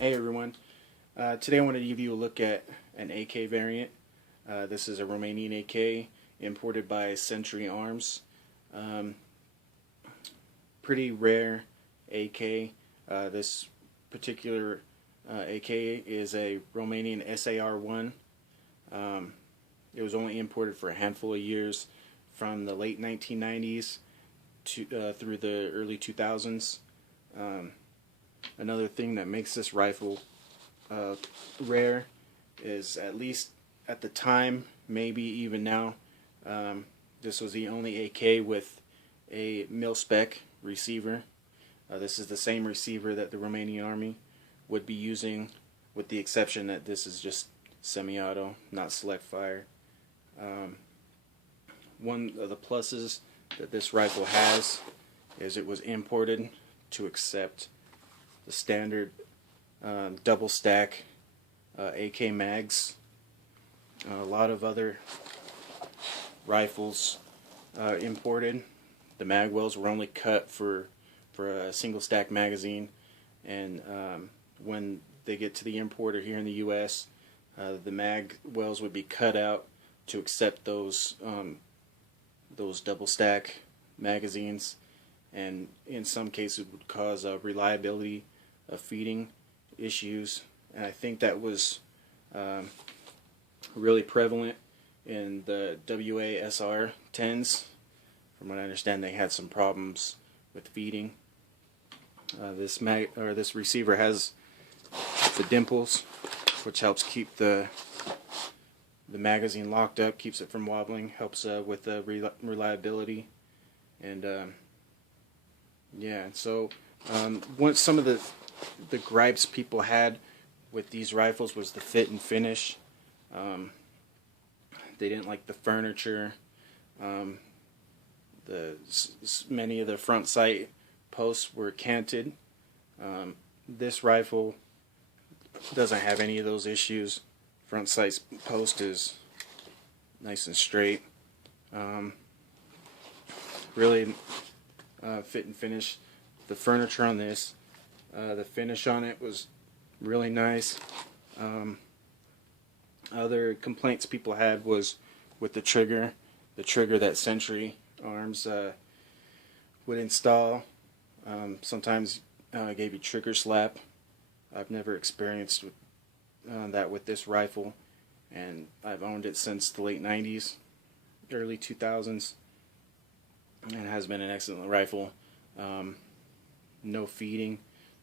Hey everyone, today I wanted to give you a look at an AK variant. This is a Romanian AK imported by Century Arms. Pretty rare AK. This particular AK is a Romanian SAR-1. It was only imported for a handful of years from the late 1990s to, through the early 2000s. Another thing that makes this rifle rare is, at least at the time, maybe even now, this was the only AK with a mil-spec receiver. This is the same receiver that the Romanian Army would be using, with the exception that this is just semi-auto, not select fire. One of the pluses that this rifle has is it was imported to accept the standard double stack AK mags. A lot of other rifles imported, the mag wells were only cut for a single stack magazine, and when they get to the importer here in the US, the mag wells would be cut out to accept those double stack magazines, and in some cases would cause reliability of feeding issues. And I think that was really prevalent in the WA-SR-10s. From what I understand, they had some problems with feeding. This receiver has the dimples, which helps keep the magazine locked up, keeps it from wobbling, helps with reliability. And yeah, so some of the gripes people had with these rifles was the fit and finish. They didn't like the furniture. Many of the front sight posts were canted. This rifle doesn't have any of those issues. Front sight post is nice and straight. Really fit and finish. The furniture on this, the finish on it was really nice. Other complaints people had was with the trigger that Century Arms would install. Sometimes gave you trigger slap. I've never experienced that with this rifle, and I've owned it since the late 90s, early 2000s, and it has been an excellent rifle. No feeding,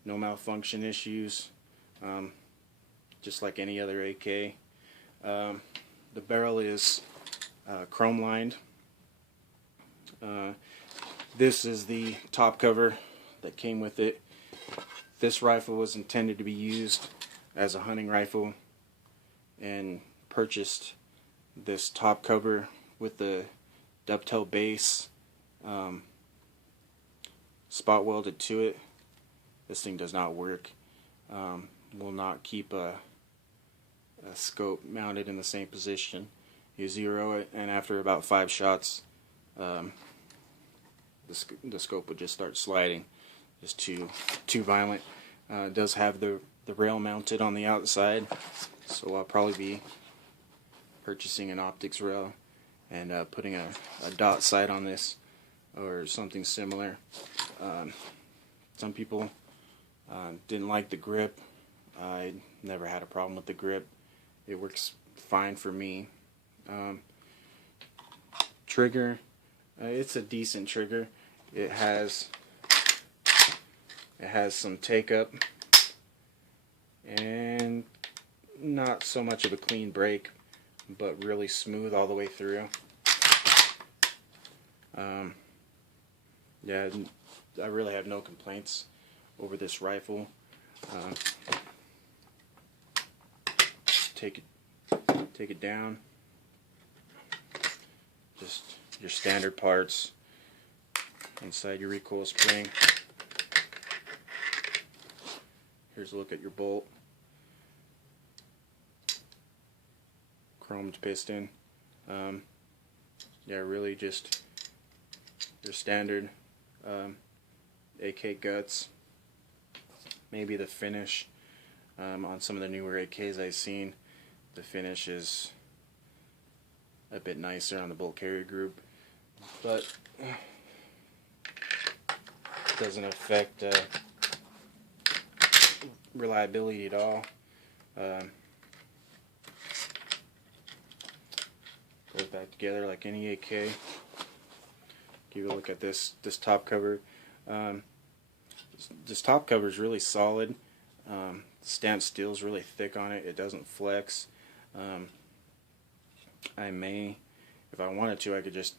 no malfunction issues, just like any other AK. The barrel is chrome lined. This is the top cover that came with it. This rifle was intended to be used as a hunting rifle, and purchased this top cover with the dovetail base spot welded to it. This thing does not work. Will not keep a scope mounted in the same position. You zero it, and after about 5 shots, the scope would just start sliding. Just too violent. It does have the rail mounted on the outside, so I'll probably be purchasing an optics rail and putting a dot sight on this or something similar. Some people didn't like the grip. I never had a problem with the grip. It works fine for me. Trigger, it's a decent trigger. It has some take up and not so much of a clean break, but really smooth all the way through. Yeah, I really have no complaints over this rifle. Take it down. Just your standard parts inside your recoil spring. Here's a look at your bolt. Chromed piston. Yeah, really just your standard AK guts. Maybe the finish On some of the newer AKs I've seen, the finish is a bit nicer on the bolt carrier group, but it doesn't affect reliability at all. Goes back together like any AK. Give you a look at this top cover. This top cover is really solid. The stamped steel is really thick on it. It doesn't flex. I may, if I wanted to, I could just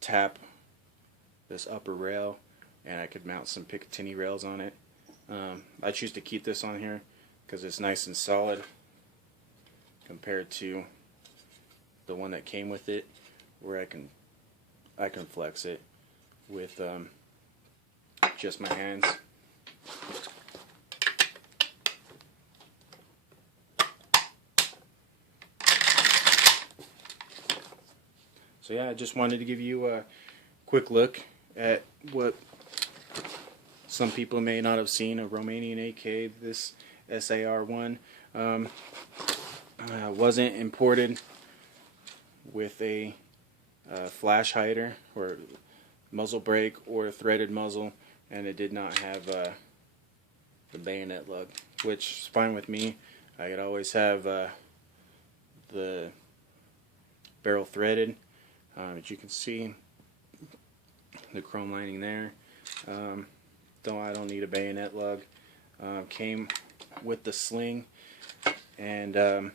tap this upper rail and I could mount some Picatinny rails on it. I choose to keep this on here because it's nice and solid compared to the one that came with it, where I can flex it with just my hands. So yeah, I just wanted to give you a quick look at what some people may not have seen, a Romanian AK, this SAR-1. Wasn't imported with a flash hider or muzzle brake or threaded muzzle, and it did not have the bayonet lug, which is fine with me. I could always have the barrel threaded. As you can see, the chrome lining there. I don't need a bayonet lug. Came with the sling, and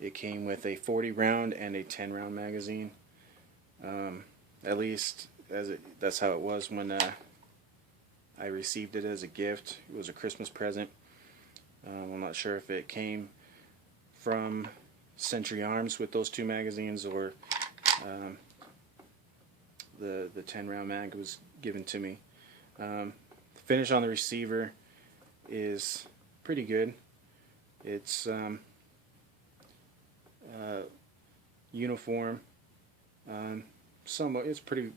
it came with a 40 round and a 10 round magazine. At least that's how it was when I received it as a gift. It was a Christmas present. I'm not sure if it came from Century Arms with those two magazines, or the 10 round mag was given to me. The finish on the receiver is pretty good. It's uniform. It's pretty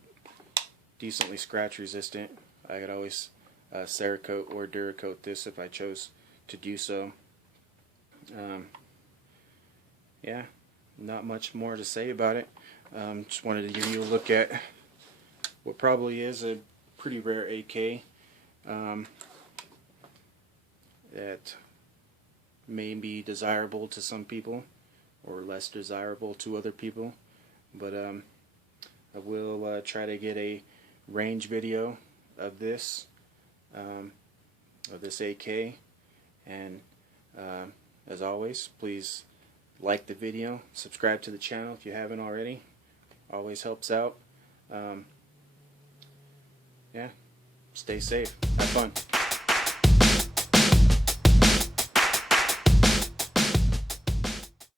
decently scratch resistant. I could always Cerakote or Duracoat this if I chose to do so. Yeah, not much more to say about it. Just wanted to give you a look at what probably is a pretty rare AK that may be desirable to some people or less desirable to other people, but I will try to get a range video of this AK, and as always, please like the video, subscribe to the channel if you haven't already. Always helps out. Yeah, stay safe, have fun.